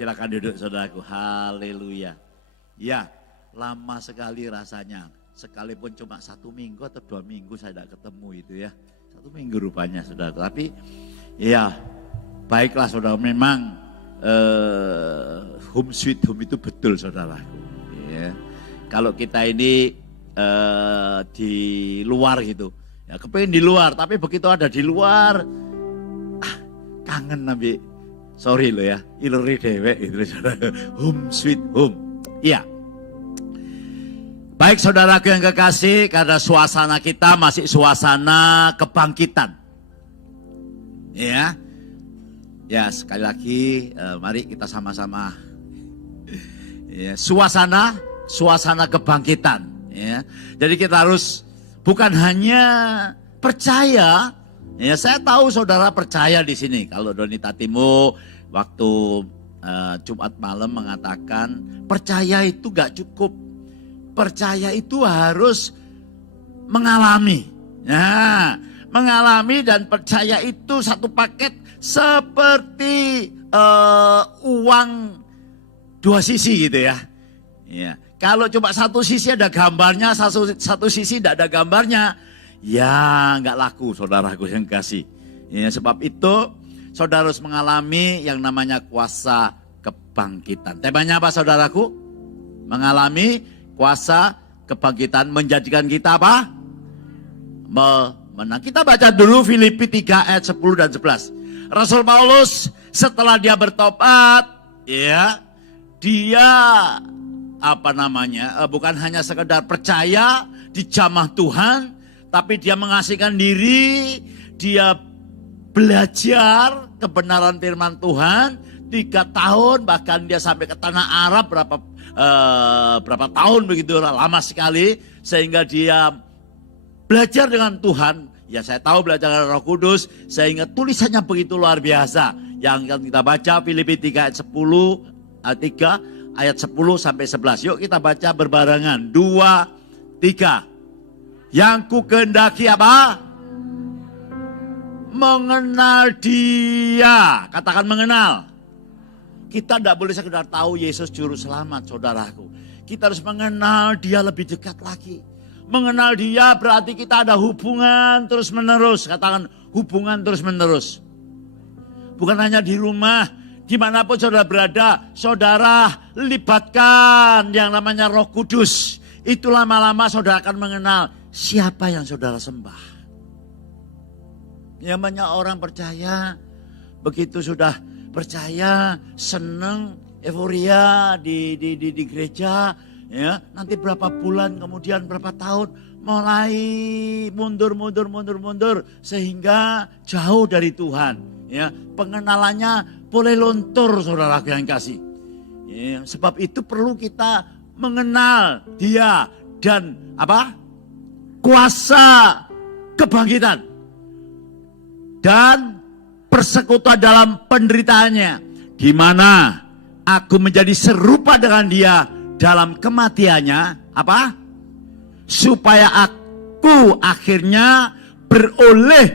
Silakan duduk saudaraku. Haleluya. Ya, lama sekali rasanya. Sekalipun cuma 1 minggu atau 2 minggu saya tidak ketemu itu ya. 1 minggu rupanya saudara. Tapi ya baiklah saudara, memang home sweet home itu betul saudaraku. Ya. Kalau kita ini di luar gitu. Ya kepengen di luar, tapi begitu ada di luar, kangen nabi. Sorry lo ya, iluri dewek itu saudara. Home sweet home. Iya. Baik saudaraku yang kekasih, karena suasana kita masih suasana kebangkitan. Ya. Ya, sekali lagi mari kita sama-sama ya, suasana kebangkitan ya. Jadi kita harus bukan hanya percaya. Ya, saya tahu saudara percaya di sini. Kalau Donita Timo waktu Jumat malam mengatakan percaya itu gak cukup. Percaya itu harus mengalami. Nah, mengalami dan percaya itu satu paket seperti uang 2 sisi gitu ya. Ya, kalau cuma 1 sisi ada gambarnya, satu sisi tidak ada gambarnya, ya nggak laku saudaraku yang kasih. Ya, sebab itu saudara harus mengalami yang namanya kuasa kebangkitan. Temanya apa saudaraku? Mengalami kuasa kebangkitan menjadikan kita apa? Menang. Kita baca dulu Filipi 3 ayat 10 dan 11. Rasul Paulus setelah dia bertobat, ya, dia bukan hanya sekedar percaya di jamah Tuhan, tapi dia mengasihkan diri, dia belajar kebenaran firman Tuhan 3 tahun, bahkan dia sampai ke tanah Arab berapa tahun begitu, lama sekali, sehingga dia belajar dengan Tuhan. Ya saya tahu belajar dengan Roh Kudus, sehingga tulisannya begitu luar biasa. Yang akan kita baca Filipi 3 ayat 10 sampai 11. Yuk kita baca berbarengan. 2, 3. Yang ku kehendaki apa? Mengenal dia. Katakan mengenal. Kita tidak boleh sekedar tahu Yesus juru selamat saudaraku. Kita harus mengenal dia lebih dekat lagi. Mengenal dia berarti kita ada hubungan terus menerus. Katakan hubungan terus menerus. Bukan hanya di rumah, dimanapun saudara berada, saudara libatkan yang namanya Roh Kudus. Itu lama-lama saudara akan mengenal siapa yang saudara sembah. Yang banyak orang percaya, begitu sudah percaya, senang, euforia di gereja, ya, nanti berapa bulan kemudian berapa tahun mulai mundur sehingga jauh dari Tuhan, ya. Pengenalannya boleh luntur saudara yang kasih. Ya, sebab itu perlu kita mengenal dia dan apa? Kuasa kebangkitan dan persekutuan dalam penderitaannya, di mana aku menjadi serupa dengan dia dalam kematiannya, apa? Supaya aku akhirnya beroleh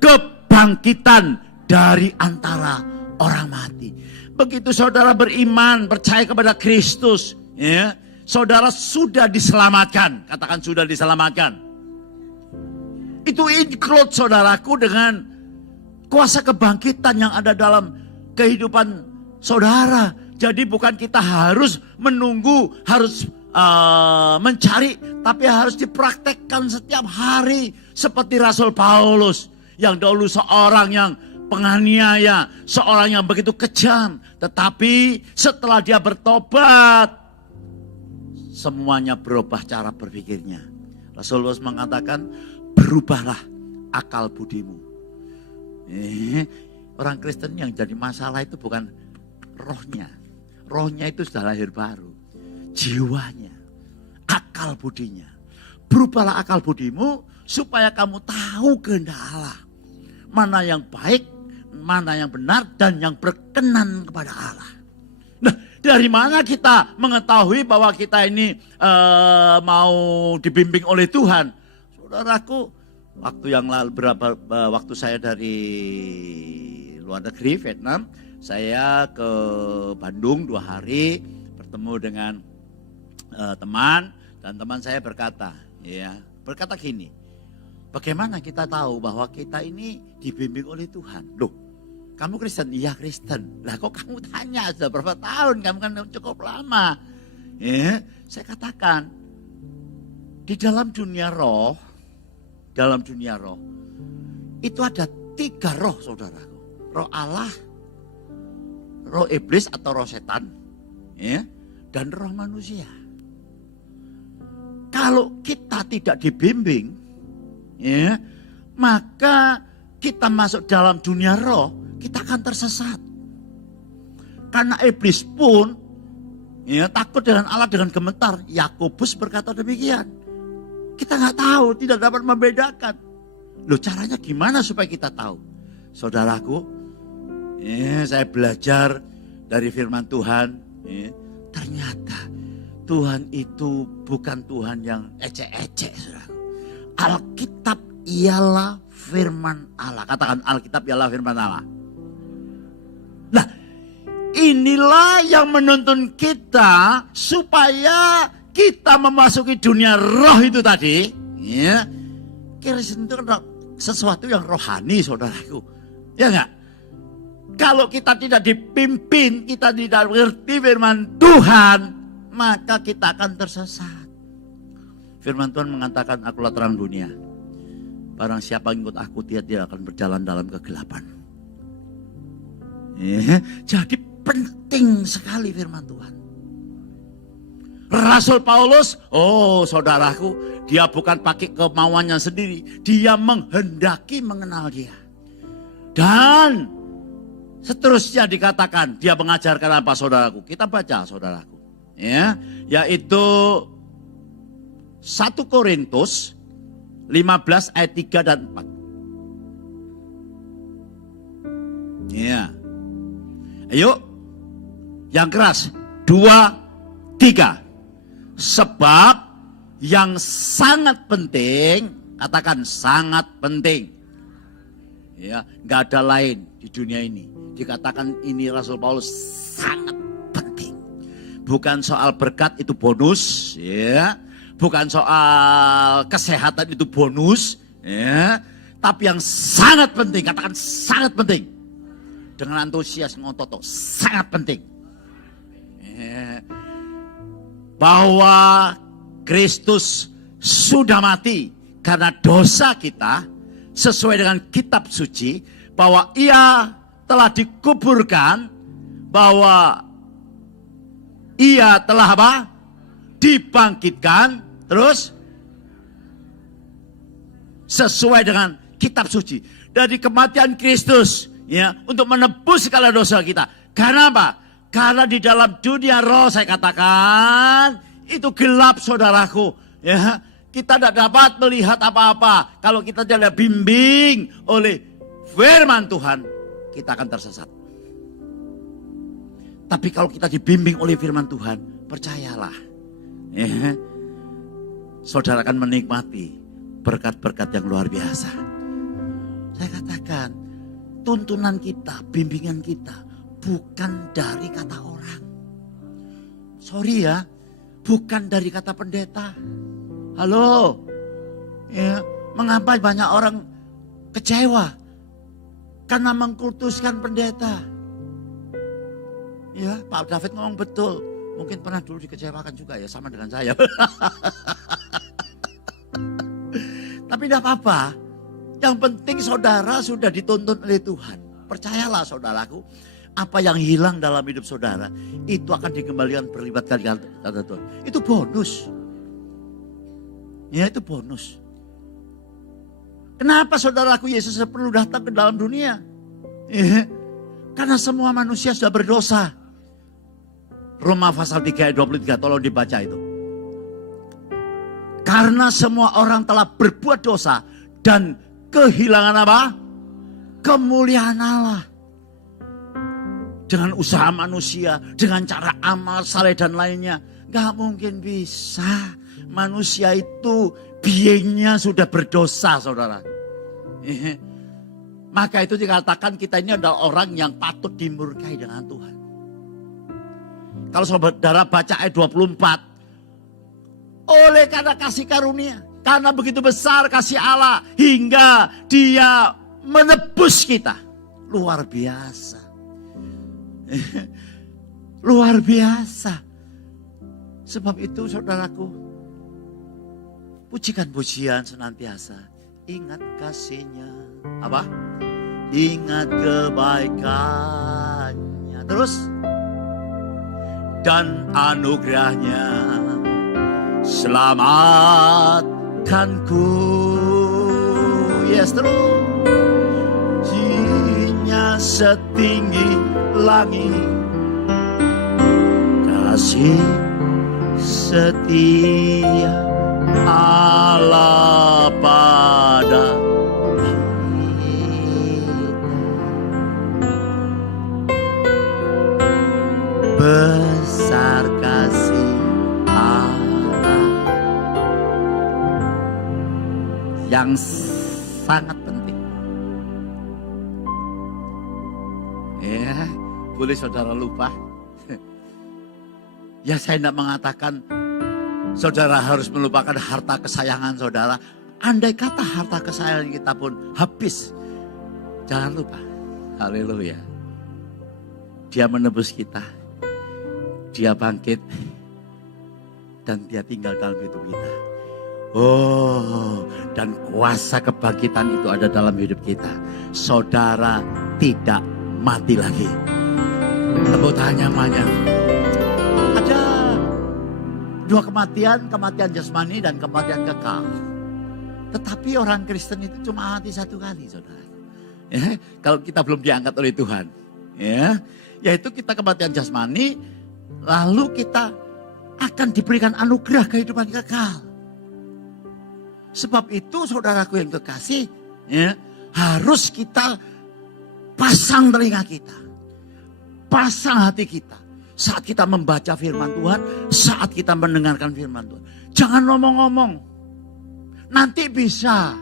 kebangkitan dari antara orang mati. Begitu saudara beriman, percaya kepada Kristus, ya, saudara sudah diselamatkan. Katakan sudah diselamatkan. Itu include saudaraku dengan kuasa kebangkitan yang ada dalam kehidupan saudara. Jadi bukan kita harus menunggu, harus mencari, tapi harus dipraktekkan setiap hari. Seperti Rasul Paulus yang dahulu seorang yang penganiaya, seorang yang begitu kejam. Tetapi setelah dia bertobat, semuanya berubah cara berpikirnya. Rasul Paulus mengatakan, berubahlah akal budimu. Orang Kristen yang jadi masalah itu bukan rohnya. Rohnya itu sudah lahir baru. Jiwanya, akal budinya. Berubahlah akal budimu supaya kamu tahu kehendak Allah. Mana yang baik, mana yang benar, dan yang berkenan kepada Allah. Nah, dari mana kita mengetahui bahwa kita ini mau dibimbing oleh Tuhan? Saudaraku, waktu yang lalu waktu saya dari luar negeri Vietnam, Saya ke Bandung 2 hari, bertemu dengan teman, dan teman saya berkata gini, bagaimana kita tahu bahwa kita ini dibimbing oleh Tuhan? Loh, kamu Kristen? Iya Kristen. Lah kok kamu tanya, sudah berapa tahun? Kamu kan cukup lama. Saya katakan, di dalam dunia roh, itu ada 3 roh, saudaraku. Roh Allah, roh iblis atau roh setan, dan roh manusia. Kalau kita tidak dibimbing, maka kita masuk dalam dunia roh, kita akan tersesat. Karena iblis pun takut dengan Allah dengan gemetar. Yakobus berkata demikian. Kita nggak tahu, tidak dapat membedakan. Loh, caranya gimana supaya kita tahu? Saudaraku, saya belajar dari firman Tuhan. Ternyata Tuhan itu bukan Tuhan yang ecek-ecek, saudaraku. Alkitab ialah firman Allah. Katakan, Alkitab ialah firman Allah. Nah, inilah yang menuntun kita supaya kita memasuki dunia roh itu tadi. Kristen itu kan sesuatu yang rohani, saudaraku. Ya enggak? Kalau kita tidak dipimpin, kita tidak mengerti firman Tuhan, maka kita akan tersesat. Firman Tuhan mengatakan, akulah terang dunia. Barang siapa yang ikut aku, dia tidak akan berjalan dalam kegelapan. Jadi penting sekali firman Tuhan. Rasul Paulus, saudaraku, dia bukan pakai kemauannya sendiri. Dia menghendaki mengenal dia. Dan seterusnya dikatakan, dia mengajarkan apa, saudaraku? Kita baca, saudaraku. Yaitu 1 Korintus 15 ayat 3 dan 4. Ayo, yang keras. 2, 3. Sebab yang sangat penting, katakan sangat penting. Nggak ada lain di dunia ini. Dikatakan ini Rasul Paulus sangat penting. Bukan soal berkat itu bonus, bukan soal kesehatan itu bonus, tapi yang sangat penting, katakan sangat penting. Dengan antusias ngotot, sangat penting. Bahwa Kristus sudah mati karena dosa kita sesuai dengan kitab suci, bahwa ia telah dikuburkan, bahwa ia telah apa? Dibangkitkan, terus sesuai dengan kitab suci. Dari kematian Kristus untuk menebus segala dosa kita. Karena apa? Karena di dalam dunia roh, saya katakan, itu gelap, saudaraku. Kita tidak dapat melihat apa-apa. Kalau kita tidak bimbing oleh firman Tuhan, kita akan tersesat. Tapi kalau kita dibimbing oleh firman Tuhan, percayalah, saudara akan menikmati berkat-berkat yang luar biasa. Saya katakan, tuntunan kita, bimbingan kita, bukan dari kata orang. Sorry ya, bukan dari kata pendeta. Halo, mengapa banyak orang kecewa karena mengkultuskan pendeta? Pak David ngomong betul. Mungkin pernah dulu dikecewakan juga ya, sama dengan saya. Tapi tidak apa-apa. Yang penting saudara sudah dituntun oleh Tuhan. Percayalah, saudaraku. Apa yang hilang dalam hidup saudara, itu akan dikembalikan berlipat kali, kata Tuhan. Itu bonus. Itu bonus. Kenapa saudaraku Yesus perlu datang ke dalam dunia? Karena semua manusia sudah berdosa. Roma pasal 3 ayat 23, tolong dibaca itu. Karena semua orang telah berbuat dosa dan kehilangan apa? Kemuliaan Allah. Dengan usaha manusia, dengan cara amal saleh dan lainnya. Gak mungkin bisa. Manusia itu beingnya sudah berdosa, saudara. Maka itu dikatakan kita ini adalah orang yang patut dimurkai dengan Tuhan. Kalau saudara baca ayat 24. Oleh karena kasih karunia. Karena begitu besar kasih Allah. Hingga dia menebus kita. Luar biasa. Luar biasa. Sebab itu saudaraku. Pujikan pujian senantiasa. Ingat kasihnya. Apa? Ingat kebaikannya. Terus. Dan anugerahnya. Selamatkanku. Yes, terus. Jinya setinggi langit. Kasih setia Allah pada besar kasih Allah yang sangat penting. Ya, boleh saudara lupa. Ya saya tidak mengatakan saudara harus melupakan harta kesayangan saudara. Andai kata harta kesayangan kita pun habis. Jangan lupa. Haleluya. Dia menebus kita. Dia bangkit. Dan dia tinggal dalam hidup kita. Oh, dan kuasa kebangkitan itu ada dalam hidup kita. Saudara tidak mati lagi. Tepuk tangan banyak. Ada dua kematian, kematian jasmani dan kematian kekal. Tetapi orang Kristen itu cuma mati satu kali, saudara. Ya, kalau kita belum diangkat oleh Tuhan, ya, yaitu kita kematian jasmani, lalu kita akan diberikan anugerah kehidupan kekal. Sebab itu, saudaraku yang kekasih, ya, harus kita pasang telinga kita, pasang hati kita. Saat kita membaca firman Tuhan, saat kita mendengarkan firman Tuhan. Jangan ngomong-ngomong. Nanti bisa.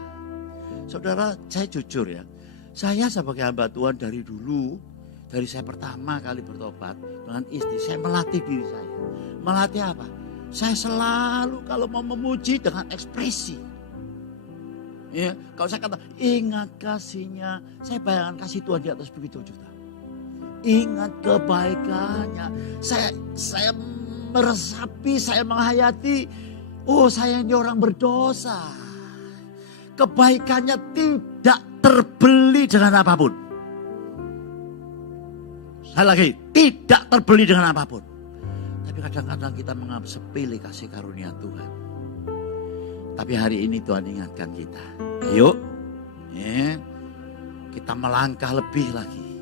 Saudara, saya jujur ya. Saya sebagai hamba Tuhan dari dulu, dari saya pertama kali bertobat dengan istri, saya melatih diri saya. Melatih apa? Saya selalu kalau mau memuji dengan ekspresi. Ya, kalau saya kata, ingat kasihnya. Saya bayangkan kasih Tuhan di atas begitu juta. Ingat kebaikannya. Saya meresapi, saya menghayati. Oh, saya ini orang berdosa. Kebaikannya tidak terbeli dengan apapun. Saya lagi, tidak terbeli dengan apapun. Tapi kadang-kadang kita menganggap sepele kasih karunia Tuhan. Tapi hari ini Tuhan ingatkan kita. Ayo, ya, kita melangkah lebih lagi.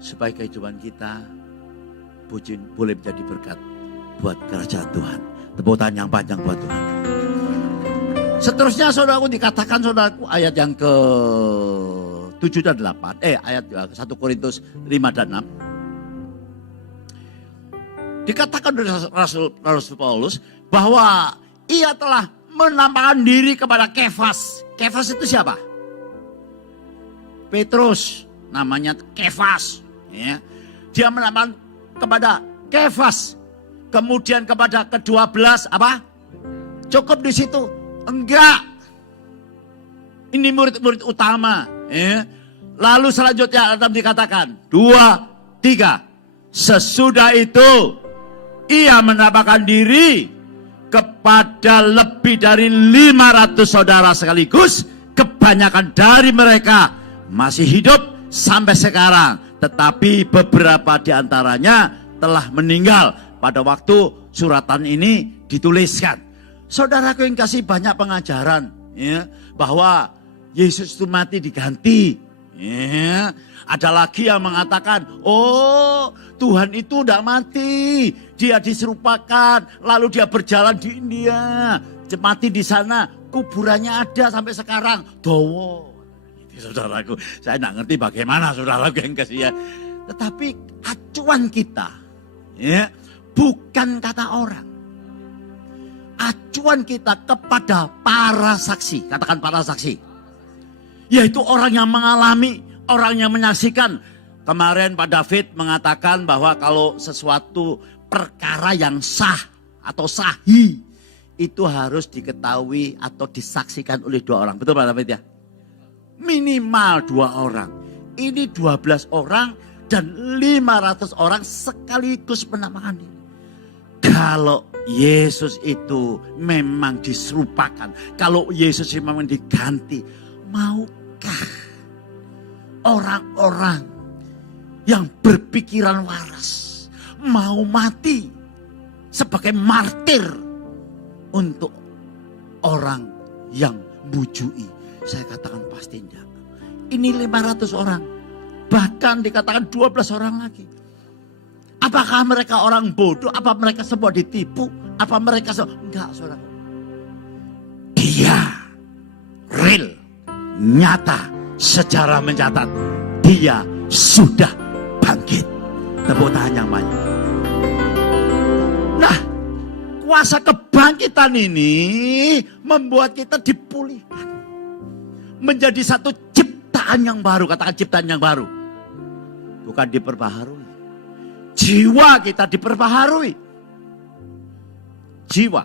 Supaya kehidupan kita boleh menjadi berkat buat kerajaan Tuhan. Tepuk tangan yang panjang buat Tuhan. Seterusnya saudaraku dikatakan saudaraku ayat yang ke 7 dan 8. Ayat 1 Korintus 5 dan 6. Dikatakan oleh Rasul Paulus bahwa ia telah menampakkan diri kepada Kefas. Kefas itu siapa? Petrus, namanya Kefas. Ya. Dia menampakkan kepada Kefas. Kemudian kepada ke-12 apa? Cukup di situ? Enggak. Ini murid-murid utama. Ya. Lalu selanjutnya Adam dikatakan 2, 3. Sesudah itu ia menampakkan diri kepada lebih dari 500 saudara sekaligus. Kebanyakan dari mereka masih hidup sampai sekarang. Tetapi beberapa di antaranya telah meninggal pada waktu suratan ini dituliskan. Saudaraku yang kasih, banyak pengajaran ya, bahwa Yesus itu mati diganti. Ya. Ada lagi yang mengatakan, oh Tuhan itu tidak mati. Dia diserupakan, lalu dia berjalan di India. Mati di sana, kuburannya ada sampai sekarang. Dowo. Saudaraku, saya tidak ngerti bagaimana saudaraku yang kasih ya. Tetapi acuan kita ya, bukan kata orang. Acuan kita kepada para saksi. Katakan para saksi. Yaitu orang yang mengalami, orang yang menyaksikan. Kemarin Pak David mengatakan bahwa kalau sesuatu perkara yang sah atau sahih itu harus diketahui atau disaksikan oleh 2 orang. Betul Pak David ya? Minimal 2 orang. Ini 12 orang dan 500 orang sekaligus menamakan ini. Kalau Yesus itu memang diserupakan, kalau Yesus memang diganti, maukah orang-orang yang berpikiran waras mau mati sebagai martir untuk orang yang bujui? Saya katakan pasti enggak. Ini 500 orang, bahkan dikatakan 12 orang lagi. Apakah mereka orang bodoh? Apa mereka semua ditipu? Apa mereka semua? Enggak, saudara. Dia real, nyata, sejarah mencatat. Dia sudah bangkit. Tepuk tangan yang banyak. Nah, kuasa kebangkitan ini membuat kita dipulihkan. Menjadi satu ciptaan yang baru. Katakan ciptaan yang baru. Bukan diperbaharui. Jiwa kita diperbaharui. Jiwa.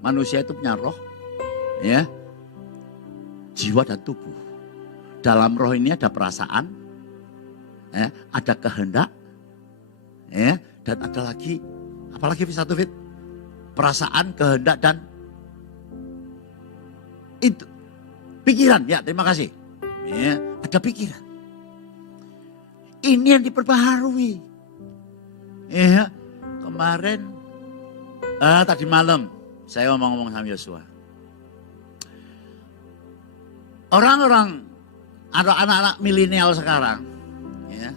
Manusia itu punya roh. Ya. Jiwa dan tubuh. Dalam roh ini ada perasaan. Ya, ada kehendak. Ya, dan ada lagi. Apalagi satu fit. Perasaan, kehendak dan itu. Pikiran. Ya, terima kasih. Ya, ada pikiran. Ini yang diperbaharui. Ya, kemarin, tadi malam saya ngomong-ngomong sama Yosua. Orang-orang atau anak-anak milenial sekarang, ya,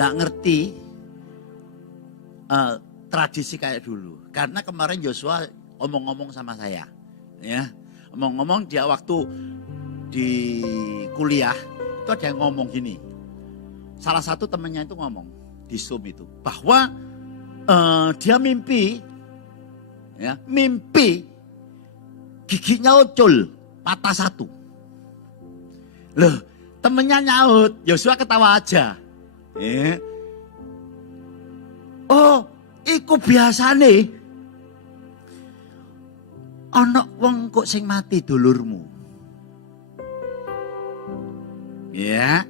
nggak ngerti tradisi kayak dulu. Karena kemarin Yosua ngomong-ngomong sama saya, ya, ngomong-ngomong dia waktu di kuliah itu ada yang ngomong gini. Salah satu temannya itu ngomong di Zoom itu bahwa dia mimpi, ya, mimpi giginya ucul patah 1. Loh, temennya nyaut, Yosua ketawa aja. Ya. Oh, iku biasane ana wong kok sing mati dulurmu. Ya.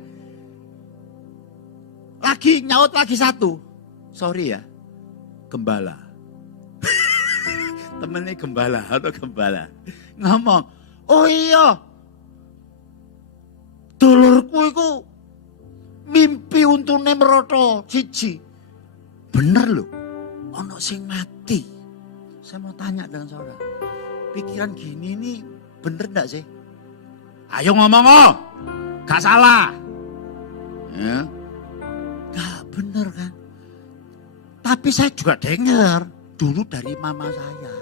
Lagi nyaut lagi 1. Sorry ya. Gembala. Temennya gembala atau gembala. Ngomong, "Oh iya. Dulurku iku mimpi untune meroto 1. Bener loh. Ono sing mati." Saya mau tanya dengan saudara. Pikiran gini nih bener enggak sih? Ayo ngomong oh. Gak salah. Ya. Gak bener kan? Tapi saya juga dengar dulu dari mama saya.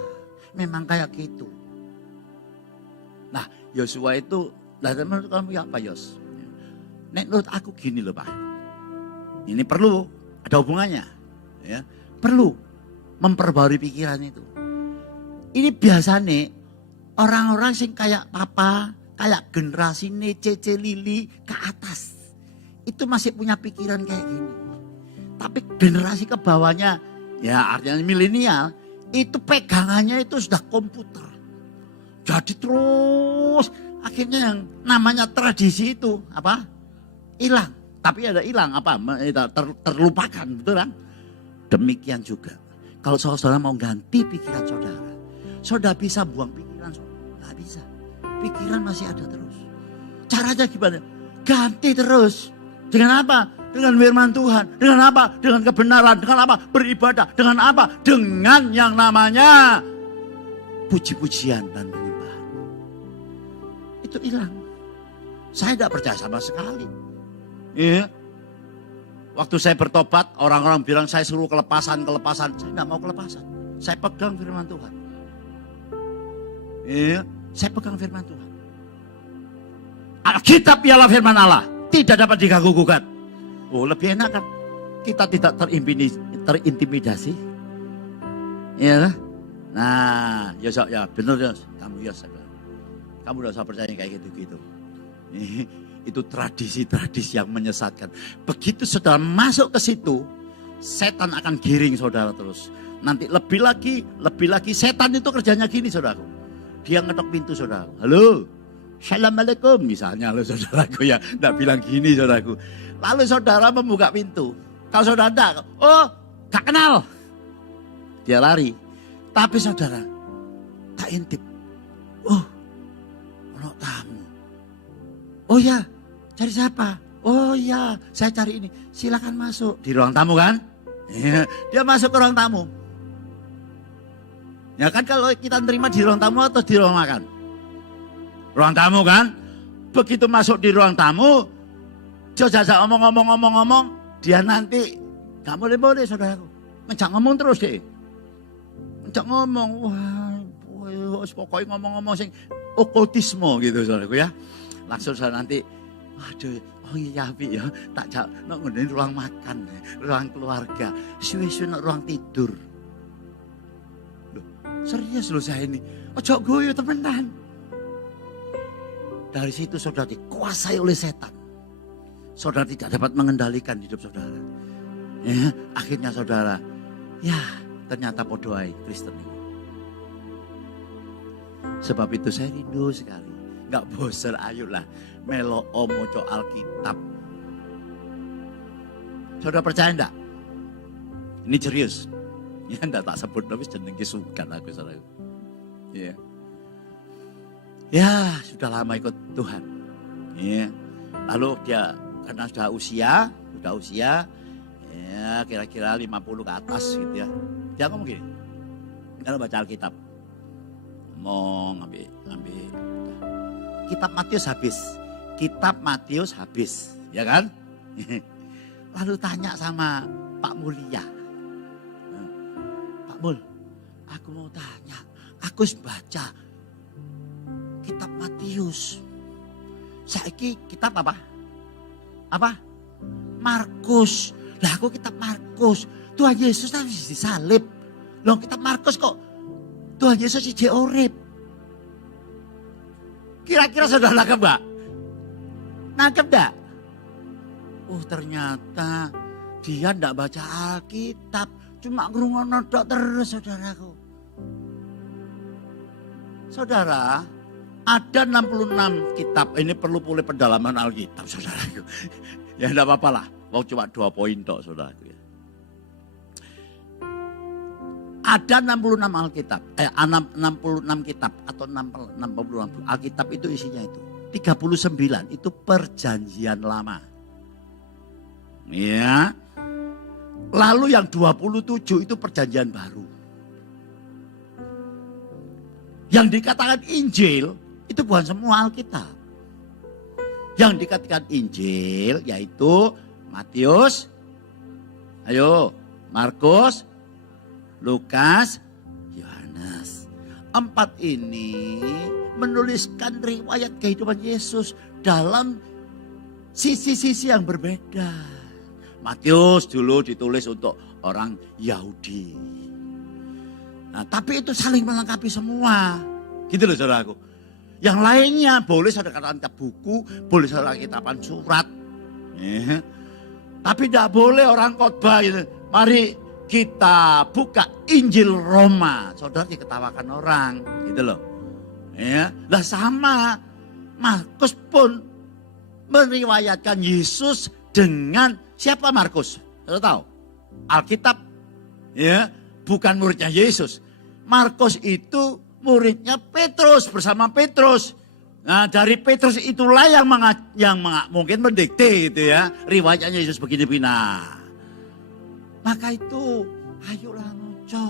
Memang kayak gitu. Nah, Yosua itu, lah menurut kamu ya apa Yos? Nek menurut aku gini loh Pak. Ini perlu, ada hubungannya. Ya, perlu memperbarui pikiran itu. Ini biasanya orang-orang sing kayak papa, kayak generasi Cece Lili ke atas. Itu masih punya pikiran kayak gini. Tapi generasi ke bawahnya, ya artinya milenial, itu pegangannya itu sudah komputer. Jadi terus akhirnya yang namanya tradisi itu apa? Hilang. Tapi ada hilang apa? Terlupakan, betul kan? Demikian juga. Kalau saudara mau ganti pikiran saudara, saudara bisa buang pikiran saudara. Nggak bisa. Pikiran masih ada terus. Caranya gimana? Ganti terus. Dengan apa? Dengan firman Tuhan. Dengan apa? Dengan kebenaran. Dengan apa? Beribadah. Dengan apa? Dengan yang namanya puji-pujian dan penyembahan. Itu hilang. Saya tidak percaya sama sekali. Iya. Waktu saya bertobat, orang-orang bilang saya suruh kelepasan. Saya tidak mau kelepasan. Saya pegang firman Tuhan. Iya. Saya pegang firman Tuhan. Alkitab ialah firman Allah. Tidak dapat diganggu-gugat. Oh, lebih enak kan? Kita tidak terintimidasi. Iya. Nah, Yos, ya benar Yos. Kamu Yos. Kamu tidak usah percaya kayak gitu-gitu. Itu tradisi-tradisi yang menyesatkan. Begitu saudara masuk ke situ, setan akan giring saudara terus. Nanti lebih lagi setan itu kerjanya gini saudaraku. Dia ngetok pintu saudara. Halo, Assalamualaikum misalnya, halo saudaraku ya. Nggak bilang gini saudaraku. Lalu saudara membuka pintu. Kalau saudara enggak, oh gak kenal. Dia lari. Tapi saudara, tak intip. Oh, ono tamu. Oh ya, cari siapa? Oh ya, saya cari ini. Silakan masuk. Di ruang tamu kan? Dia masuk ke ruang tamu. Ya kan kalau kita terima di ruang tamu atau di ruang makan? Ruang tamu kan? Begitu masuk di ruang tamu, dia jajak ngomong, dia nanti gak boleh saudaraku. Ngejak ngomong terus deh. Ngejak ngomong, wah pokoknya ngomong-ngomong sing okultisme gitu saudaraku ya. Langsung saya nanti, waduh, oh iya ya, tak jak ngene ruang makan, ruang keluarga, suwe-suwe ruang tidur. Loh, serius loh saya ini. Ojo guyu temenan. Dari situ saudara dikuasai oleh setan. Saudara tidak dapat mengendalikan hidup saudara. Ya, akhirnya saudara, ya ternyata podoai Kristen itu. Sebab itu saya rindu sekali. Gak bosan, ayolah melo moco Alkitab. Saudara percaya enggak? Ini serius. Ya enggak tak sebut tapi jeneng sukan aku saudara. Ya. Ya sudah lama ikut Tuhan. Ya. Lalu dia karena sudah usia, ya kira-kira 50 ke atas gitu ya. Dia ngomong gini, kalau baca Alkitab, ngomong ambil Kitab Matius habis, ya kan? Lalu tanya sama Pak Mulia, Pak Mul, aku mau tanya, aku baca Kitab Matius, saiki kitab apa? Markus. Lah aku kitab Markus. Tuhan Yesus tadi disalib. Loh kitab Markus kok Tuhan Yesus ijek urip. Kira-kira saudara nangkep enggak? Nangkep enggak? Oh ternyata dia enggak baca Alkitab. Cuma ngrungono tok terus saudaraku. Saudara, ada 66 kitab, ini perlu pendalaman Alkitab saudaraku. Ya enggak apa-apa lah, mau cuma 2 poin tok saudaraku. Ada 66 Alkitab, 66 kitab atau 66 Alkitab itu isinya itu. 39 itu perjanjian lama. Ya. Lalu yang 27 itu perjanjian baru. Yang dikatakan Injil itu bukan semua Alkitab. Yang dikatakan Injil yaitu Matius, Markus, Lukas, Yohanes. 4 ini menuliskan riwayat kehidupan Yesus dalam sisi-sisi yang berbeda. Matius dulu ditulis untuk orang Yahudi. Nah, tapi itu saling melengkapi semua. Gitu loh saudaraku. Yang lainnya boleh saudara katakan buku, boleh saudara kitapan surat. Ya. Tapi tidak boleh orang khotbah gitu. Mari kita buka Injil Roma. Saudara diketawakan orang. Gitu loh. Ya. Lah sama. Markus pun meriwayatkan Yesus dengan siapa Markus? Saudara tahu? Alkitab. Ya. Bukan muridnya Yesus. Markus itu muridnya Petrus bersama Petrus. Nah dari Petrus itulah yang mungkin mendikte itu ya. Riwayatnya Yesus begini-begini. Nah, maka itu ayolah ngoco.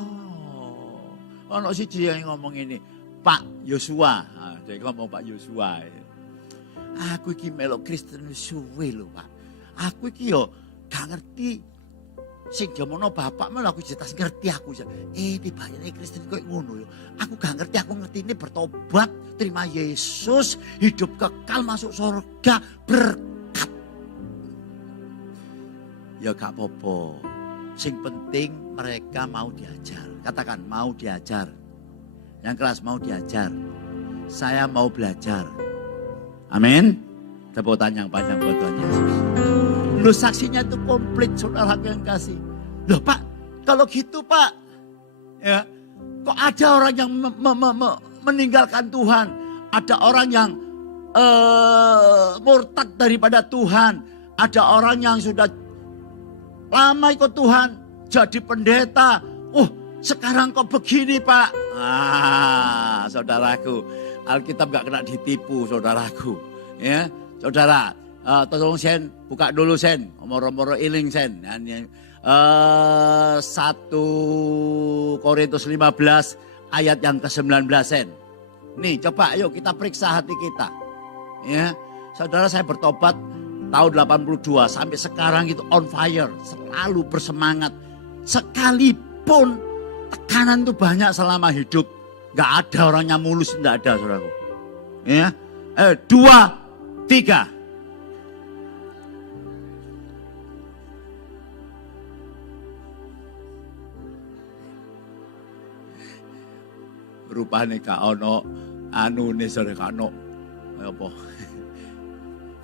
Ono siji yang ngomong ini Pak Yosua. Nah, dia ngomong Pak Yosua. Aku iki melok Kristen suwe lho Pak. Aku iki yo gak ngerti. Sing jamono bapak malah aku jelas ngerti aku. Dibayane Kristen kok ngono yo. Aku gak ngerti, aku ngerti ini bertobat, terima Yesus, hidup kekal masuk surga, berkat. Ya gak apa-apa. Sing penting mereka mau diajar. Katakan mau diajar. Yang keras mau diajar. Saya mau belajar. Amin. Tepuk tangan yang panjang buat Tuhan Yesus. Loh, saksinya itu komplit, saudara yang kasih. Loh Pak, kalau gitu Pak, ya, kok ada orang yang meninggalkan Tuhan, ada orang yang murtad daripada Tuhan, ada orang yang sudah lama ikut Tuhan, jadi pendeta. Sekarang kok begini Pak? Saudaraku, Alkitab gak kena ditipu saudaraku. Ya, saudara, tolong sen, buka dulu sen, moro-moro iling sen. 1 Korintus 15 ayat yang ke-19 sen. Nih coba ayo kita periksa hati kita. Ya, saudara, saya bertobat tahun 82 sampai sekarang itu on fire, selalu bersemangat. Sekalipun tekanan itu banyak selama hidup, nggak ada orang yang mulus, nggak ada saudaraku. Ya, 2, 3. Rupanya gak ono anu nih saudara, kano apa?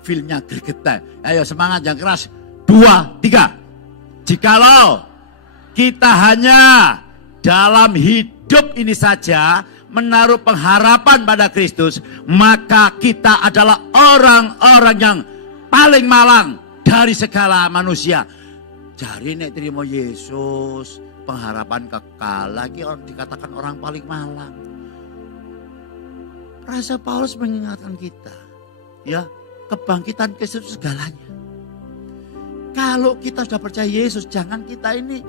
Feelnya gregetan. Ayo semangat yang keras. 2, 3. Jikalau kita hanya dalam hidup ini saja menaruh pengharapan pada Kristus, maka kita adalah orang-orang yang paling malang dari segala manusia. Jari nek terima Yesus, pengharapan kekal, lagi orang dikatakan orang paling malang. Rasul Paulus mengingatkan kita, ya, kebangkitan Kristus segalanya. Kalau kita sudah percaya Yesus, jangan kita ini,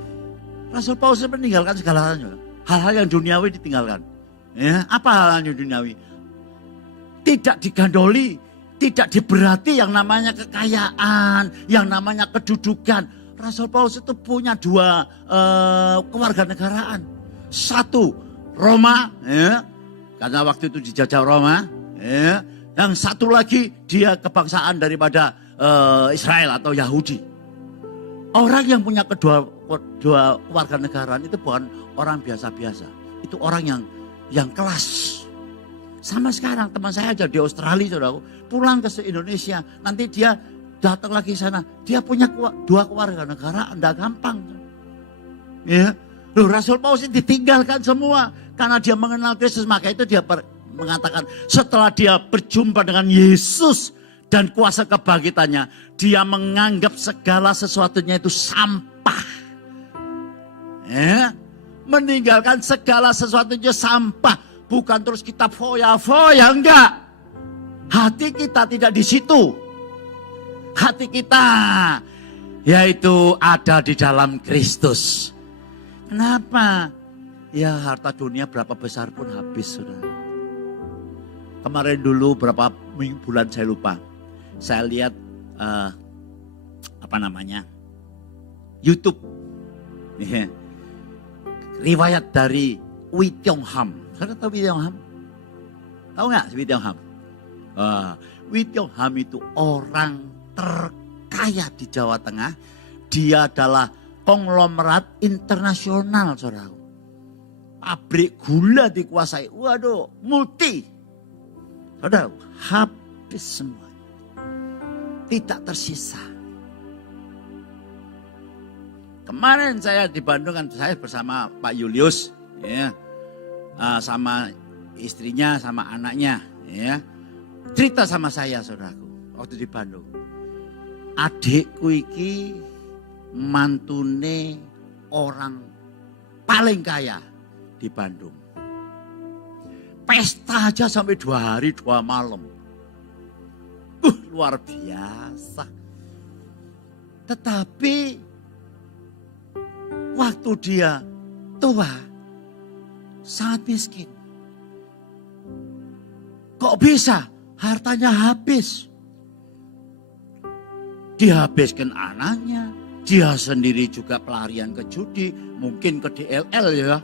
Rasul Paulus meninggalkan segalanya. Hal-hal yang duniawi ditinggalkan. Ya, apa hal yang duniawi? Tidak digandoli, tidak diberati yang namanya kekayaan, yang namanya kedudukan. Rasul Paulus itu punya 2 kewarganegaraan. 1 Roma, ya, karena waktu itu dijajah Roma. Ya. Yang 1 lagi dia kebangsaan daripada Israel atau Yahudi. Orang yang punya kedua kewarganegaraan itu bukan orang biasa-biasa. Itu orang yang kelas. Sama sekarang teman saya aja di Australia, saudara, pulang ke Indonesia, nanti dia datang lagi sana, dia punya 2 kewarganegaraan, enggak gampang. Ya, loh, Rasul Paulus ditinggalkan semua karena dia mengenal Kristus, maka itu dia mengatakan setelah dia berjumpa dengan Yesus dan kuasa kebangkitannya, dia menganggap segala sesuatunya itu sampah. Ya, meninggalkan segala sesuatunya sampah. Bukan terus kita foya-foya, enggak. Hati kita tidak di situ. Hati kita yaitu ada di dalam Kristus. Kenapa? Ya, harta dunia berapa besar pun habis, saudara. Kemarin dulu berapa bulan saya lupa. Saya lihat YouTube. Ya. Riwayat dari Oei Tiong Ham. Saudara tahu Oei Tiong Ham? Tahu nggak Oei Tiong Ham? Oei Tiong Ham itu orang terkaya di Jawa Tengah. Dia adalah konglomerat internasional, saudara. Pabrik gula dikuasai. Waduh, multi. Saudara, habis semua. Tidak tersisa. Kemarin saya di Bandung kan, saya bersama Pak Julius, ya, sama istrinya, sama anaknya, ya, cerita sama saya, saudaraku, waktu di Bandung. Adikku iki mantune orang paling kaya di Bandung. Pesta aja sampai 2 hari 2 malam. Luar biasa. Tetapi waktu dia tua, sangat miskin. Kok bisa hartanya habis? Dihabiskan anaknya, dia sendiri juga pelarian ke judi, mungkin ke DLL ya.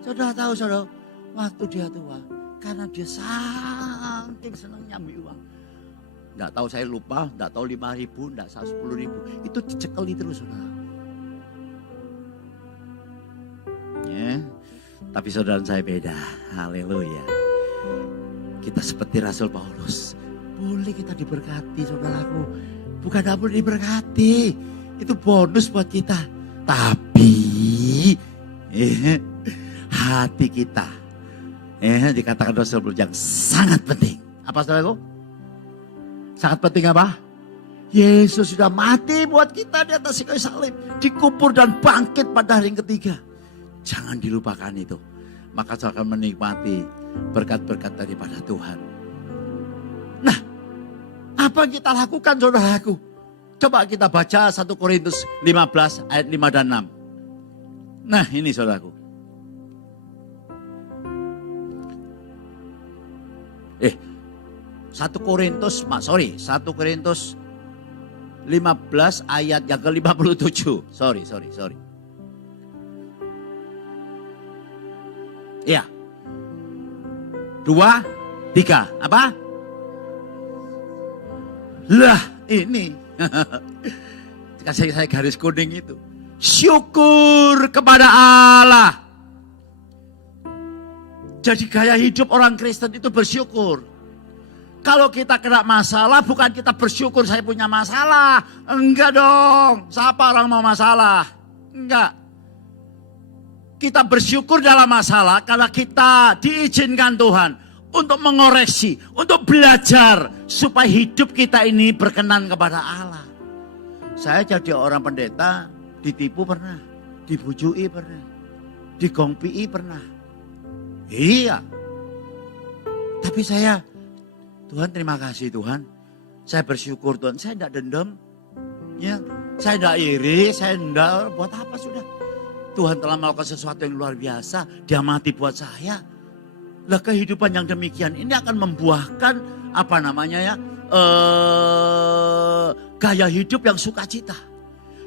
Saudara tahu, saudara, waktu dia tua, karena dia saking senangnya ambil uang. Enggak tahu, saya lupa, enggak tahu 5.000, enggak tahu 10.000. Itu dicekeli terus, saudara. Ya, tapi saudara saya beda. Haleluya. Kita seperti Rasul Paulus. boleh kita diberkati, saudaraku. Bukan tidak boleh diberkati. Itu bonus buat kita. Tapi hati kita dikatakan Rasul yang sangat penting. Apa saudaraku? Sangat penting apa? Yesus sudah mati buat kita di atas kayu salib. Dikubur dan bangkit pada hari yang ketiga. Jangan dilupakan itu. Maka saya akan menikmati berkat-berkat daripada Tuhan. Nah, apa yang kita lakukan saudaraku? Coba kita baca 1 Korintus 15 ayat 5 dan 6. Nah ini saudaraku. 1 Korintus 15 ayat yang ke-57. Sorry. Iya. 2, 3. Apa? Lah ini. Kasih saya garis kuning itu. Syukur kepada Allah. Jadi gaya hidup orang Kristen itu bersyukur. Kalau kita kena masalah bukan kita bersyukur saya punya masalah. Enggak dong. Siapa orang mau masalah? Enggak. Kita bersyukur dalam masalah karena kita diizinkan Tuhan untuk mengoreksi, untuk belajar supaya hidup kita ini berkenan kepada Allah. Saya jadi orang pendeta, ditipu pernah, dibujui pernah, digongpii pernah. Iya. Tapi saya, Tuhan terima kasih Tuhan. Saya bersyukur Tuhan, saya tidak dendam. Ya, saya tidak iri, saya tidak buat apa sudah. Tuhan telah melakukan sesuatu yang luar biasa. Dia mati buat saya. Lah kehidupan yang demikian ini akan membuahkan apa namanya ya? Gaya hidup yang sukacita.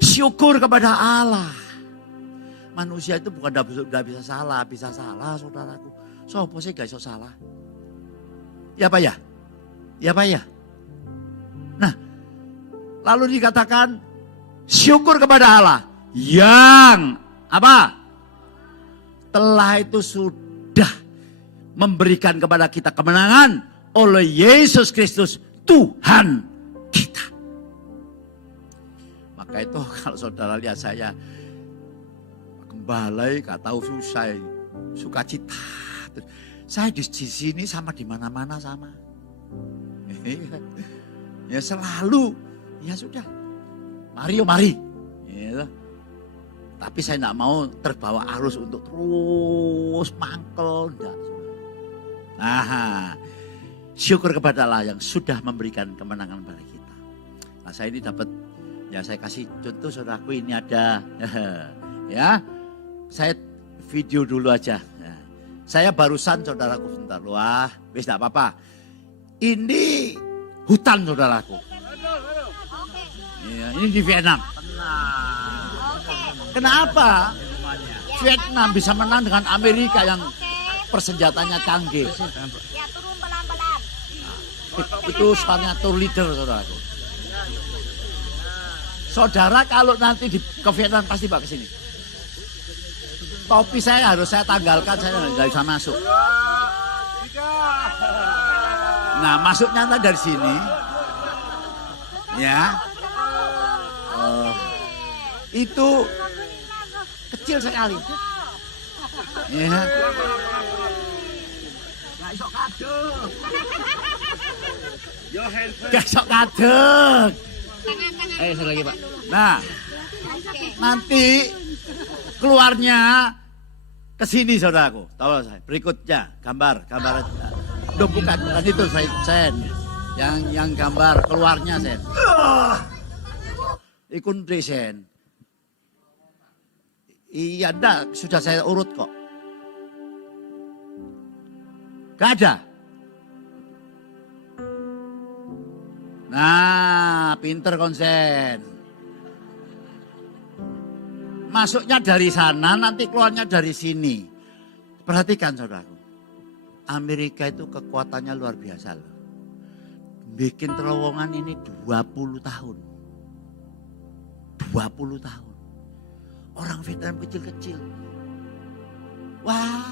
Syukur kepada Allah. Manusia itu bukan tidak bisa salah saudaraku. Sopo sih gak bisa salah. Ya Pak ya? Ya Pak ya? Nah, lalu dikatakan syukur kepada Allah yang apa? Telah itu sudah memberikan kepada kita kemenangan oleh Yesus Kristus Tuhan kita. Maka itu kalau saudara lihat saya gembala gak tahu susah, sukacita. Saya di sini sama di mana-mana sama. Ya selalu, ya sudah. Mari. Ya. Tapi saya tidak mau terbawa arus untuk terus mangkel. Enggak. Nah, syukur kepada Allah yang sudah memberikan kemenangan pada kita. Nah saya ini dapat, ya saya kasih contoh saudaraku ini ada. Ya, saya video dulu aja. Ya. Saya barusan saudaraku sebentar. Wah, wis tidak apa-apa. Ini hutan saudaraku. Ya, ini di Vietnam. Kenapa Vietnam bisa menang dengan Amerika yang persenjatanya canggih? Ya turun pelan-pelan. Itu soalnya tour leader saudaraku. Saudara kalau nanti ke Vietnam pasti bawa ke sini. Topi saya harus saya tanggalkan, saya nggak bisa masuk. Nah masuknya entah dari sini. Ya. Itu kecil sekali. Ya. Gak sok kadek. Satu lagi Pak. Nah, nanti keluarnya ke sini saudaraku. Tahu saya. Berikutnya gambar. Duh, bukan itu saya sen. Yang gambar keluarnya sen. Ikun sen. Iya enggak, sudah saya urut kok. Gak ada. Nah, pinter konsen. Masuknya dari sana, nanti keluarnya dari sini. Perhatikan saudaraku. Amerika itu kekuatannya luar biasa loh. Bikin terowongan ini 20 tahun. 20 tahun. Orang Vietnam kecil-kecil. Wah,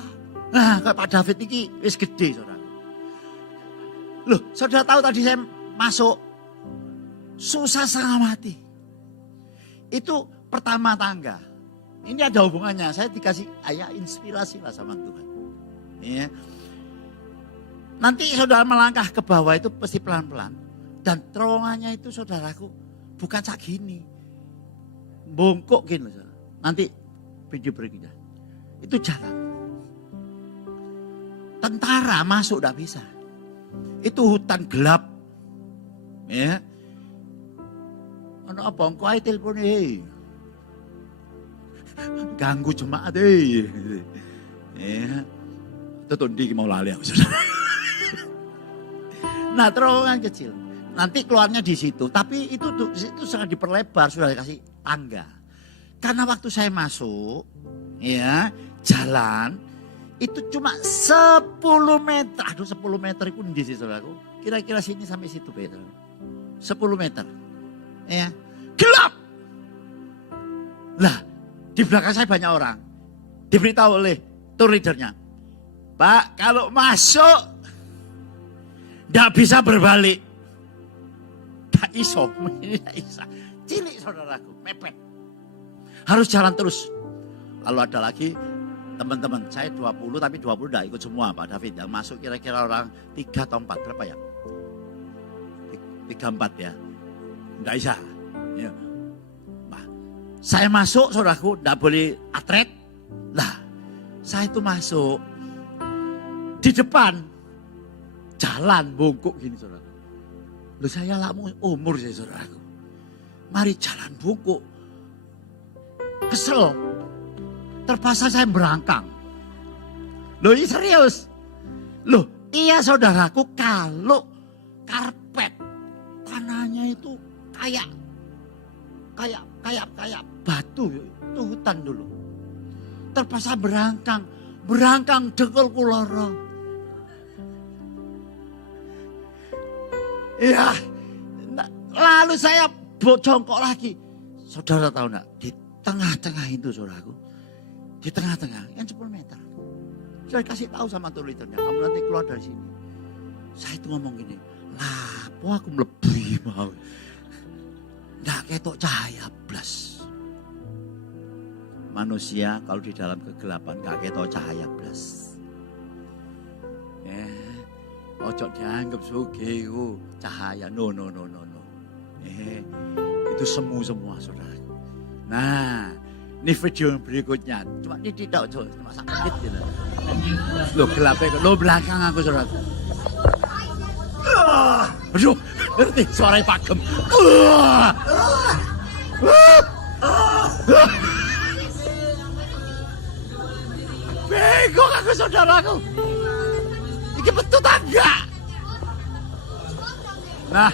nah kayak Pak David ini wis gede saudara. Loh, saudara tahu tadi saya masuk, susah setengah mati. Itu pertama tangga. Ini ada hubungannya, saya dikasih inspirasi lah sama Tuhan. Ya. Nanti saudara melangkah ke bawah itu pasti pelan-pelan. Dan terowongannya itu saudaraku bukan segini. Bongkok gini loh. Nanti video berikutnya. Itu jalan. Tentara masuk tidak bisa. Itu hutan gelap. Ya. Ano apa? Engkau ayo telepon ganggu jemaat ya. Itu tundi mau lali aku. Nah, terowongan kecil. Nanti keluarnya di situ. Tapi itu sangat diperlebar, sudah dikasih tangga. Karena waktu saya masuk, ya jalan itu cuma 10 meter. Aduh 10 meter itu di sini saudaraku. Kira-kira sini sampai situ Peter. 10 meter. Ya, gelap. Lah, di belakang saya banyak orang. Diberitahu oleh tour leadernya. Pak, kalau masuk tidak bisa berbalik. Tak iso, tidak bisa. Cilik saudaraku, mepet. Harus jalan terus. Lalu ada lagi teman-teman, saya 20 tapi 20 tidak ikut semua Pak David. Yang masuk kira-kira orang 3 atau 4, berapa ya? 3-4 ya. Tidak bisa. Ya. Nah, saya masuk saudaraku, tidak boleh atret. Nah, saya itu masuk. Di depan, jalan bongkok gini saudara. Loh saya lama umur saya saudaraku. Mari jalan bongkok. Kesel. Terpaksa saya berangkang. Loh ini serius. Loh iya saudaraku kalau karpet. Tanahnya itu kayak batu. Itu hutan dulu. Terpaksa berangkang dekul kuloro. Ya, lalu saya jongkok lagi. Saudara tahu enggak? Di tengah-tengah itu saudaraku. Di tengah-tengah, yang 10 meter. Saya kasih tahu sama tour leadernya, kamu nanti keluar dari sini. Saya itu ngomong gini, lapo aku melebihi mau. Enggak ketok cahaya blas. Manusia kalau di dalam kegelapan enggak ketok cahaya blas. Ojo dianggap sugih iku cahaya. No. Itu semu semua saudara. Nah, ini video yang berikutnya. Cuma ini tidak cuma sakit gitu. Loh gelapnya, lo belakang aku saudara. Aduh, ngerti suaranya pakem. Bego aku saudaraku. Ini betul tangga. Nah,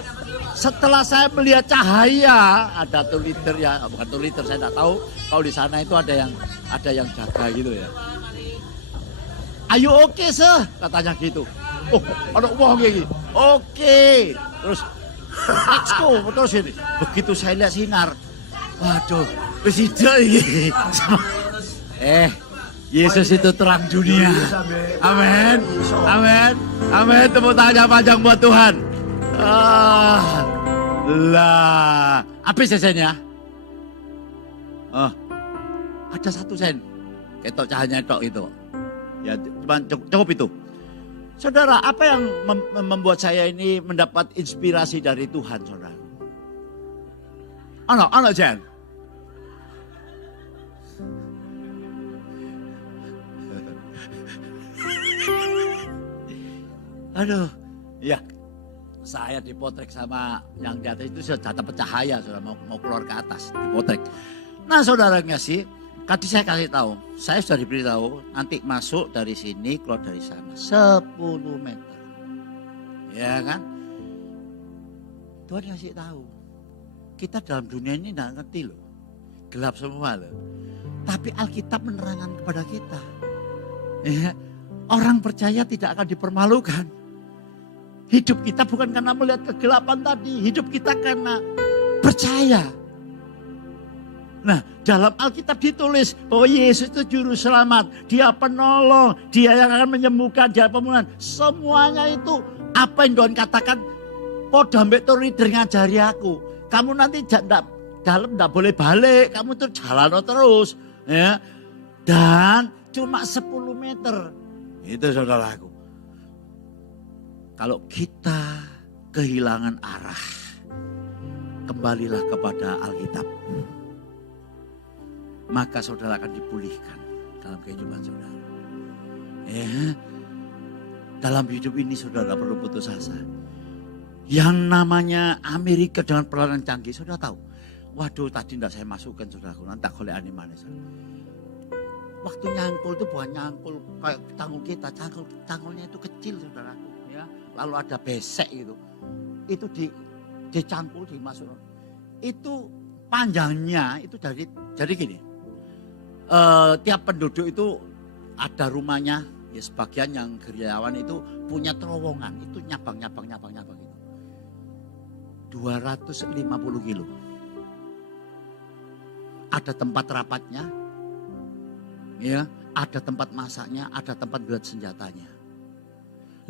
setelah saya melihat cahaya, ada tour leader ya, bukan tour leader saya tidak tahu. Kalau di sana itu ada yang jaga gitu ya. Ayo oke seh, katanya gitu. Oh, ada uang kayak gitu. Oke, terus let's go, terus ini. Begitu saya lihat sinar, waduh, presiden ini. Yesus itu terang dunia. Amin. Amin. Amin. Tepuk tangan panjang buat Tuhan. Lah. Apa sennya? Ada 1 sen. Ketok cahayanya tok itu. Ya, cuma cukup itu. Saudara, apa yang membuat saya ini mendapat inspirasi dari Tuhan, saudara? Anak Jen. Aduh, ya saya dipotret sama yang di atas itu sudah dapat cahaya, sudah mau keluar ke atas, dipotret. Nah saudara ngasih, tadi saya kasih tahu, saya sudah diberitahu nanti masuk dari sini, keluar dari sana, 10 meter. Ya kan? Tuhan kasih tahu, kita dalam dunia ini tidak ngerti loh, gelap semua loh. Tapi Alkitab menerangkan kepada kita, ya, orang percaya tidak akan dipermalukan. Hidup kita bukan karena melihat kegelapan tadi. Hidup kita karena percaya. Nah, dalam Alkitab ditulis bahwa Yesus itu juru selamat. Dia penolong. Dia yang akan menyembuhkan. Dia pemulihan. Semuanya itu Apa yang Tuhan katakan, podo ambek tour leader ngajari aku. Kamu nanti dalam ndak boleh balik, kamu tuh jalan terus. Ya. Dan cuma 10 meter. Itu saudaraku. Kalau kita kehilangan arah, kembalilah kepada Alkitab. Maka saudara akan dipulihkan dalam kehidupan saudara. Ya. Dalam hidup ini saudara perlu putus asa. Yang namanya Amerika dengan peralatan canggih, saudara tahu. Waduh, tadi tidak saya masukkan saudaraku, nanti tak boleh aneh manis. Waktu nyangkul itu bukan nyangkul kayak cangkul kita, cangkulnya itu kecil saudaraku. Ya. Lalu ada besek gitu, itu dicangkul dimasukkan. Itu panjangnya itu jadi gini. Tiap penduduk itu ada rumahnya, ya sebagian yang gerilyawan itu punya terowongan, itu nyabang gitu. 250 kilo. Ada tempat rapatnya, ya, ada tempat masaknya, ada tempat buat senjatanya.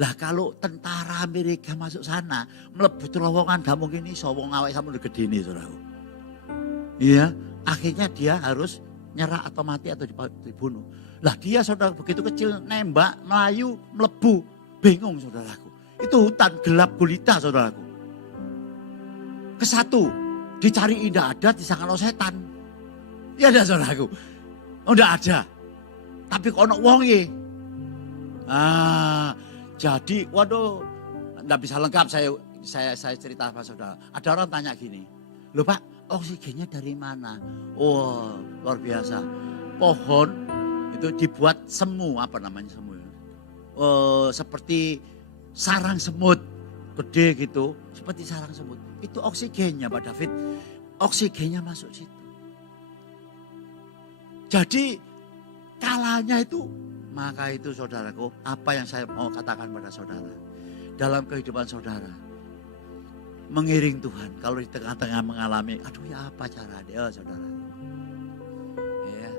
Lah kalau tentara Amerika masuk sana, melebu terowongan, gak mungkin iso wong awake sampe gede ini saudaraku. Iya, akhirnya dia harus nyerah atau mati atau dibunuh. Lah dia saudara begitu kecil nembak, melayu, melebu, bingung saudaraku. Itu hutan gelap gulita saudaraku. Kesatu, dicari indah ada, disangka setan. Ya ada saudaraku. Oh enggak ada. Tapi kok ono wonge. Jadi waduh, enggak bisa lengkap saya cerita sama saudara. Ada orang tanya gini, "Loh Pak, oksigennya dari mana?" Oh, luar biasa. Pohon itu dibuat semu, apa namanya semu? Seperti sarang semut, gede gitu, seperti sarang semut. Itu oksigennya Pak David, oksigennya masuk situ. Jadi kalanya itu, maka itu saudaraku, apa yang saya mau katakan pada saudara. Dalam kehidupan saudara, mengiring Tuhan. Kalau di tengah-tengah mengalami, aduh ya apa cara dia saudara. Ya,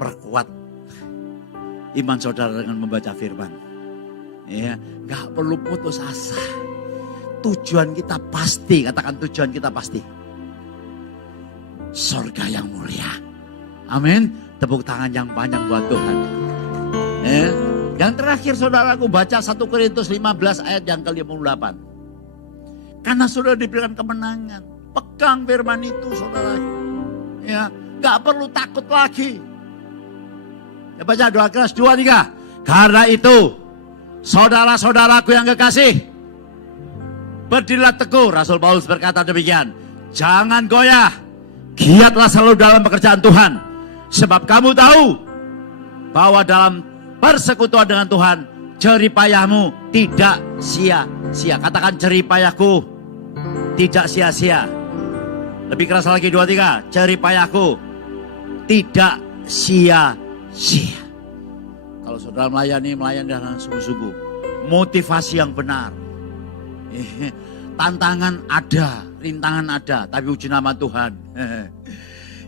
perkuat iman saudara dengan membaca firman. Ya, gak perlu putus asa. Tujuan kita pasti, katakan tujuan kita pasti. Surga yang mulia. Amin. Tepuk tangan yang panjang buat Tuhan. Yang terakhir saudaraku baca 1 Korintus 15 ayat yang ke-58. Karena sudah diberikan kemenangan. Pegang firman itu saudara. Ya, gak perlu takut lagi. Ya, baca doa keras 2, 3. Karena itu saudara-saudaraku yang kekasih, berdirilah teguh. Rasul Paulus berkata demikian. Jangan goyah. Giatlah selalu dalam pekerjaan Tuhan. Sebab kamu tahu bahwa dalam persekutuan dengan Tuhan, jeripayahmu tidak sia-sia. Katakan jeripayahku tidak sia-sia. Lebih keras lagi 2, 3. Jeripayahku tidak sia-sia. Kalau saudara melayani dengan sungguh-sungguh. Motivasi yang benar. Tantangan ada, rintangan ada, tapi uji nama Tuhan.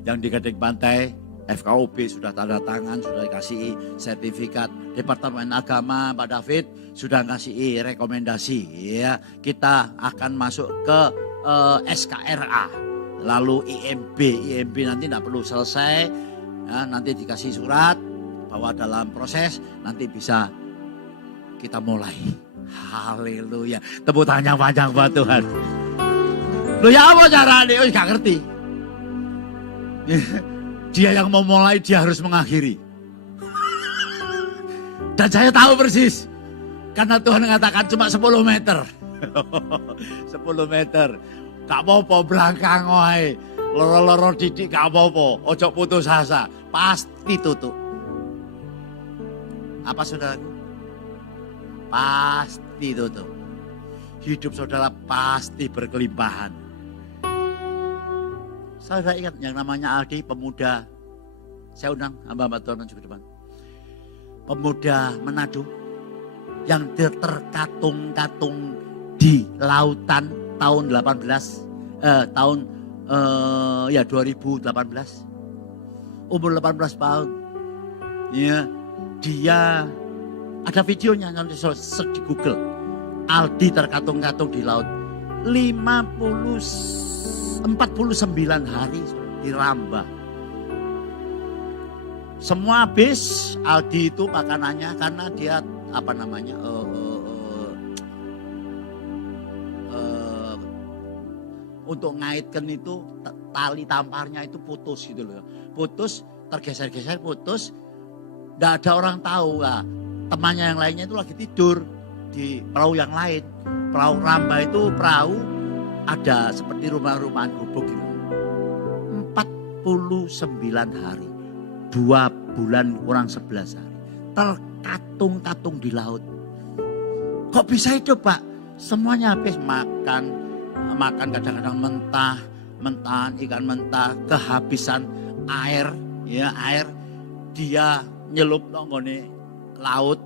Yang di Gading Pantai, FKUB sudah tanda tangan, sudah dikasih sertifikat. Departemen Agama Pak David sudah ngasih rekomendasi. Ya, kita akan masuk ke SKRA, lalu IMB nanti tidak perlu selesai. Ya, nanti dikasih surat bahwa dalam proses nanti bisa kita mulai. Haleluya. Tepuk tangan panjang buat Tuhan. Loh ya apa caranya? Oh gak ngerti. Dia yang mau mulai, dia harus mengakhiri. Dan saya tahu persis. Karena Tuhan mengatakan cuma 10 meter. 10 meter. Gak apa-apa belakang wae. Loro-loro didik gak apa-apa. Ojo putus asa. Pasti tutup. Apa saudaraku? Pasti tutup. Hidup saudara pasti berkelimpahan. Saudara ingat yang namanya Aldi, pemuda. Saya undang hamba-hamba Tuhan juga depan. Pemuda Manado yang terkatung-katung di lautan tahun 2018. Umur 18 tahun. Ya, dia ada videonya nanti search di Google. Aldi terkatung-katung di laut. 49 hari dirambah. Semua habis Aldi itu makanannya karena dia untuk ngaitkan itu tali tamparnya itu putus gitu loh. Putus, tergeser-geser, putus. Nggak ada orang tahu lah. Temannya yang lainnya itu lagi tidur di perahu yang lain. Perahu Rambah itu perahu ada seperti rumah-rumahan gubuk gitu. 49 hari. 2 bulan kurang 11 hari. Terkatung-katung di laut. Kok bisa hidup, Pak? Semuanya habis makan kadang-kadang mentahan ikan mentah, kehabisan air, ya air. Dia nyelup nonggone laut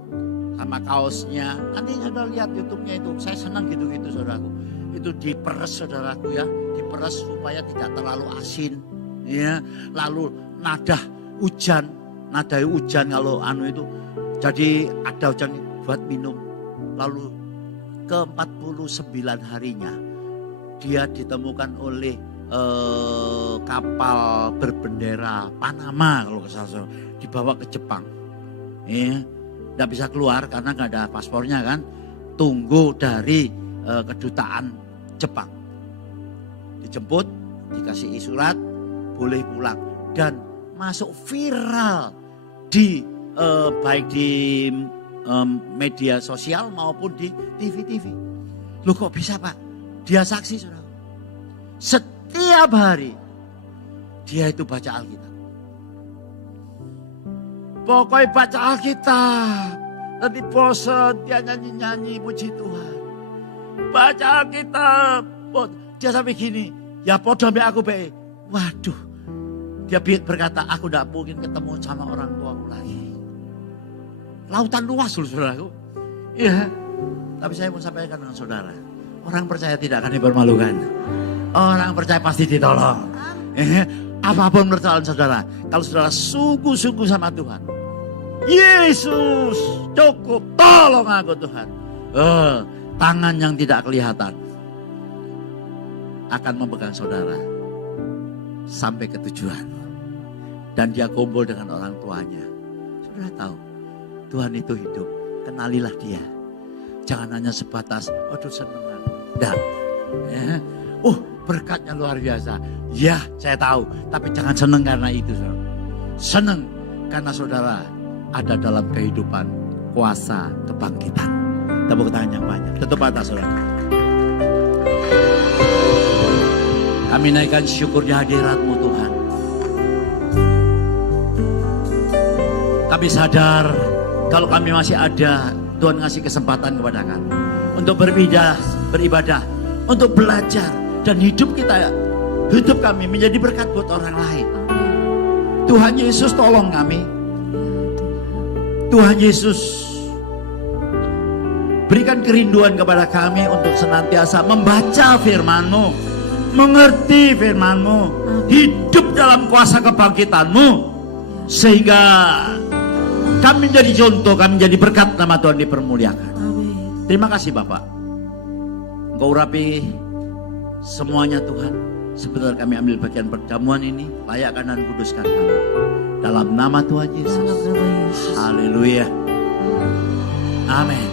sama kaosnya. Nanti saudara lihat YouTube-nya itu, saya senang gitu-gitu saudaraku. Itu diperes saudaraku ya, diperes supaya tidak terlalu asin, ya. Lalu nada hujan kalau itu, jadi ada hujan buat minum. Lalu ke 49 harinya dia ditemukan oleh kapal berbendera Panama kalau salah, dibawa ke Jepang. Ya, nggak bisa keluar karena nggak ada paspornya kan. Tunggu dari kedutaan Jepang. Dijemput, dikasih surat, boleh pulang dan masuk viral di baik di media sosial maupun di TV. Loh kok bisa, Pak? Dia saksi saudara. Setiap hari dia itu baca Alkitab. Pokoknya baca Alkitab. Nanti bosan dia nyanyi-nyanyi puji Tuhan. Baca Alkitab. Dia sampai gini. Ya podo sampai aku be. Waduh. Dia berkata aku tidak mungkin ketemu sama orang tuaku lagi. Lautan luas loh saudaraku. Iya. Tapi saya mau sampaikan dengan saudara. Orang percaya tidak akan dipermalukan. Orang percaya pasti ditolong. Apapun persoalan saudara. Kalau saudara sungguh-sungguh sama Tuhan. Yesus cukup, tolong aku Tuhan. Tangan yang tidak kelihatan akan memegang saudara sampai ke tujuan. Dan dia kumpul dengan orang tuanya. Saudara tahu, Tuhan itu hidup. Kenalilah dia. Jangan hanya sebatas, aduh senang. Enggak. Ya. Berkatnya luar biasa. Ya, saya tahu. Tapi jangan senang karena itu. Saudara. Senang karena saudara ada dalam kehidupan kuasa kebangkitan. Tepuk tangan yang banyak. Tutup mata saudara. Kami naikkan syukur di hadirat-Mu Tuhan. Kami sadar kalau kami masih ada, Tuhan ngasih kesempatan kepada kami. Untuk beribadah, untuk belajar. Dan hidup kami menjadi berkat buat orang lain. Tuhan Yesus tolong kami. Tuhan Yesus berikan kerinduan kepada kami untuk senantiasa membaca firman-Mu, mengerti firman-Mu, hidup dalam kuasa kebangkitan-Mu, sehingga kami menjadi contoh, kami menjadi berkat, nama Tuhan dipermuliakan. Terima kasih Bapak. Engkau urapi semuanya Tuhan. Sebentar kami ambil bagian perjamuan ini, layakkan dan kuduskan kami. Dalam nama Tuhan Yesus. Haleluya. Amin.